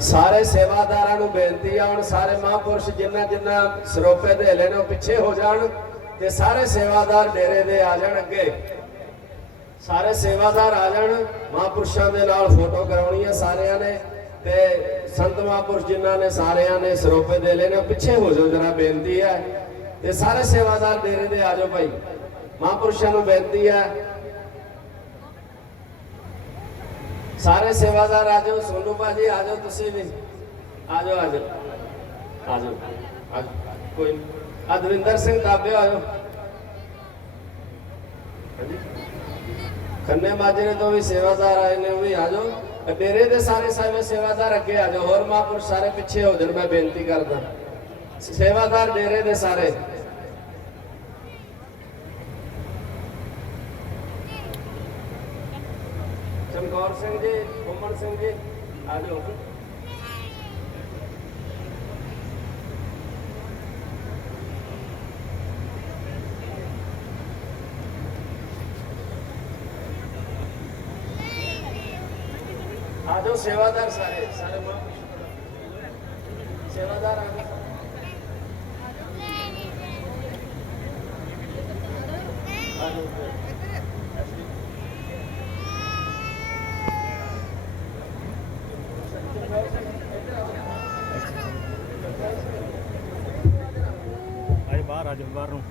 ਸਾਰੇ ਸੇਵਾਦਾਰਾਂ ਨੂੰ ਬੇਨਤੀ ਆ, ਹੁਣ ਸਾਰੇ ਮਹਾਂਪੁਰਸ਼ ਜਿੰਨਾ ਜਿੰਨਾ ਸਰੋਪੇ ਦੇ ਹਲੇ ਨੇ ਉਹ ਪਿੱਛੇ ਹੋ ਜਾਣ ਤੇ ਸਾਰੇ ਸੇਵਾਦਾਰ ਡੇਰੇ ਦੇ ਆ ਜਾਣ ਅੱਗੇ। ਸਾਰੇ ਸੇਵਾਦਾਰ ਆ ਜਾਣ, ਮਹਾਂਪੁਰਸ਼ਾਂ ਦੇ ਨਾਲ ਫੋਟੋ ਕਰਾਉਣੀ ਹੈ ਸਾਰਿਆਂ ਨੇ ਤੇ ਸੰਤ ਮਹਾਂਪੁਰਸ਼ ਜਿਨ੍ਹਾਂ ਨੇ ਸਾਰਿਆਂ ਨੇ ਸਰੋਪੇ ਦੇ ਲੈਣੇ ਉਹ ਪਿੱਛੇ ਹੋ ਜਾਓ, ਜਰਾ ਬੇਨਤੀ ਹੈ। ਤੇ ਸਾਰੇ ਸੇਵਾਦਾਰ ਡੇਰੇ ਦੇ ਆ ਜਾਓ ਭਾਈ। ਮਹਾਂਪੁਰਸ਼ਾਂ ਨੂੰ ਬੇਨਤੀ ਹੈ ਸਾਰੇ ਸੇਵਾਦਾਰ ਆ ਜਾਓ, ਸੋਨੂ ਭਾਜੀ ਆ ਜਾਓ, ਤੁਸੀਂ ਵੀ। ਆ ਜਾਓ ਆ ਜਾਓ। ਆ ਜਾਓ। ਕੋਈ ਨੀ। ਸਿੰਘ ਦਾਬੇ ਆਇਓ ਹਾਂਜੀ। ਖੰਨੇ ਮਾਜਰੇ ਤੋਂ ਵੀ ਸੇਵਾਦਾਰ ਆਏ ਨੇ, ਉਹ ਵੀ ਆ ਜਾਓ। ਡੇਰੇ ਦੇ ਸਾਰੇ ਸਾਰੇ ਸੇਵਾਦਾਰ ਅੱਗੇ ਆ ਜਾਓ। ਹੋਰ ਮਹਾਂਪੁਰਸ਼ ਸਾਰੇ ਪਿੱਛੇ ਹੋ ਜਾਣ, ਮੈਂ ਬੇਨਤੀ ਕਰਦਾ। ਸੇਵਾਦਾਰ ਡੇਰੇ ਦੇ ਸਾਰੇ। ਚਮਕੌਰ ਸਿੰਘ ਜੀ ਉਮਰ ਸਿੰਘ ਜੀ, ਆ ਜਾਓ। ਆ ਜਾਓ ਸੇਵਾਦਾਰ ਸਾਰੇ ਸਾਰੇ ਸੇਵਾਦਾਰ ਆ ਜਾਓ। ਆ ਜਾਓ ਬਾਹਰ ਨੂੰ।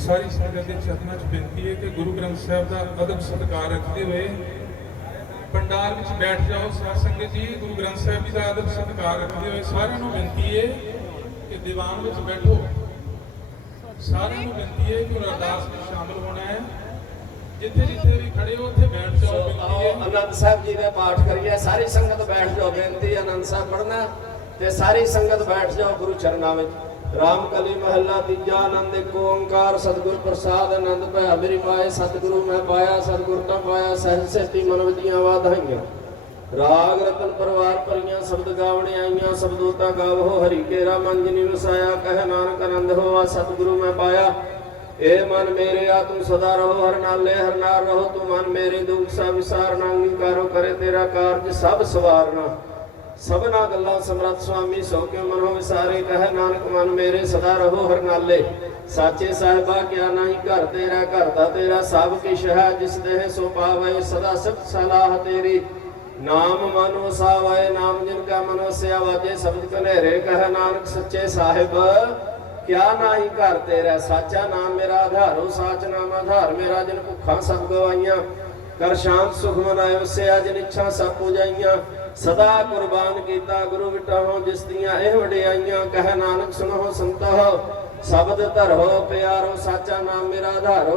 ਸਾਰੀ ਸੰਗਤ ਦੇ ਚਰਨਾਂ 'ਚ ਬੇਨਤੀ ਹੈ ਕਿ ਗੁਰੂ ਗ੍ਰੰਥ ਸਾਹਿਬ ਦਾ ਅਦਬ ਸਤਿਕਾਰ ਰੱਖਦੇ ਹੋਏ ਪੰਡਾਲ ਵਿੱਚ ਬੈਠ ਜਾਓ, ਸਾਧ ਸੰਗਤ ਜੀ, ਗੁਰੂ ਗ੍ਰੰਥ ਸਾਹਿਬ ਜੀ ਦਾ ਅਦਬ ਸਤਿਕਾਰ ਰੱਖਦੇ ਹੋਏ ਸਾਰਿਆਂ ਨੂੰ ਬੇਨਤੀ ਹੈ ਕਿ ਦੀਵਾਨ ਵਿੱਚ ਬੈਠੋ। ਸਾਰਿਆਂ ਨੂੰ ਬੇਨਤੀ ਹੈ ਕਿ ਉਹ ਅਰਦਾਸ ਵਿੱਚ ਸ਼ਾਮਲ ਹੋਣਾ ਹੈ। ਜਿੱਥੇ ਜਿੱਥੇ ਵੀ ਖੜੇ ਹੋ ਉੱਥੇ ਬੈਠ ਸੋ ਜਾਓ ਬੇਨਤੀ ਆਓ ਹੈ। ਆਨੰਦ ਸਾਹਿਬ ਜੀ ਦਾ ਪਾਠ ਕਰੀਏ। ਸਾਰੀ ਸੰਗਤ ਬੈਠ ਜਾਓ ਬੇਨਤੀ ਹੈ ਆਨੰਦ ਸਾਹਿਬ ਪੜਨਾ ਤੇ ਸਾਰੀ ਸੰਗਤ ਬੈਠ ਜਾਓ ਗੁਰੂ ਚਰਨਾਂ ਵਿੱਚ। ਰਾਮ ਕਲੀ ਮਹੱਲਾ ਤੀਜਾ ਆਨੰਦ ਇੱਕ ਓੰਕਾਰ ਸਤਿਗੁਰ ਪ੍ਰਸਾਦ ਆਨੰਦ ਭਇਆ। ਮੇਰੀ ਪਾਏ ਸਤਿਗੁਰੂ ਮੈਂ ਪਾਇਆ ਸਤਿਗੁਰ ਤਾਂ ਪਾਇਆ ਸਹਿਜ ਸੇਤੀ ਮਨ ਵਿਦੀਆਂ ਵਾਧਾਈਆਂ ਰਾਗ ਰਤਨ ਪਰਵਾਰ ਪਰੀਆਂ ਸ਼ਬਦ ਗਾਵਣੇ ਆਈਆਂ ਸਬਦੋਤਾ ਗਾਵੋ ਹਰੀ ਕੇਰਾ ਮਨ ਜਿਨੀ ਵਸਾਇਆ ਕਹਿ ਨਾਨਕ ਆਨੰਦ ਹੋਆ ਸਤਿਗੁਰੂ ਮੈਂ ਪਾਇਆ। ਏ ਮਨ ਮੇਰੇ ਆ, ਤੂੰ ਸਦਾ ਰਹੋ, ਹਰ ਨਾਲੇ ਹਰ ਨਾਲ ਰਹੋ, ਤੂੰ ਮਨ ਮੇਰੇ ਦੁੱਖ ਸਭ ਵਿਸਾਰਨਾ ਅੰਗੀਕਾਰੋ ਕਰੇ ਤੇਰਾ ਕਾਰਜ ਸਭ ਸਵਾਰਨਾ ਸਭਨਾ ਗੱਲਾਂ ਸਮਰੱਥ ਸੁਆਮੀ, ਸੋ ਕੇ ਮਨੋ ਵਿਸਾਰੇ, ਕਹੇ ਨਾਨਕ ਮਨ ਮੇਰੇ ਸਦਾ ਰਹੋ, ਹਰ ਨਾਲੇ। ਸਾਚੇ ਸਾਹਿਬਾ, ਕਿਆ ਨਹੀਂ ਘਰ ਤੇਰਾ, ਘਰ ਦਾ ਤੇਰਾ, ਸਭ ਕਿਛ ਹੈ, ਜਿਸ ਦੇਹ ਸੋ ਪਾਵੇ ਸਦਾ ਸਿਫਤ ਸਲਾਹ ਤੇਰੀ। ਨਾਮ ਮਨ ਵਸਾਵੇ, ਨਾਮ ਜਿਨ ਕਾ ਮਨ ਵਸਿਆ, ਵਾਜੇ ਸ਼ਬਦ ਕਨੇਰੇ ਕਹੇ ਨਾਨਕ ਸੱਚੇ ਸਾਹਿਬ। ਕਿਆ ਨਾਹੀ ਘਰ ਤੇਰਾ ਸਾਚਾ ਨਾਮ ਮੇਰਾ ਆਧਾਰੋ, ਸਾਚ ਨਾਮ ਆਧਾਰ ਮੇਰਾ, ਜਿਨ ਭੁੱਖਾਂ ਸਭ ਗਵਾਈਆਂ ਕਰ ਸ਼ਾਂਤ ਸੁਖ ਮਨਾਇਓ ਸੇ ਜਿਨ ਇੱਛਾ ਸਭ ਪੁਜਾਈਆਂ। ਸਦਾ ਕੁਰਬਾਨ ਕੀਤਾ ਗੁਰੂ ਵਿਟਾਹੋ, ਜਿਸ ਦੀਆਂ ਇਹ ਵਡਿਆਈਆਂ, ਕਹਿ ਨਾਨਕ ਸੁਣੋ ਸੰਤੋ ਸ਼ਬਦ ਧਰੋ, ਪਿਆਰੋ, ਸਾਚਾ ਨਾਮ ਮੇਰਾ ਆਧਾਰੋ।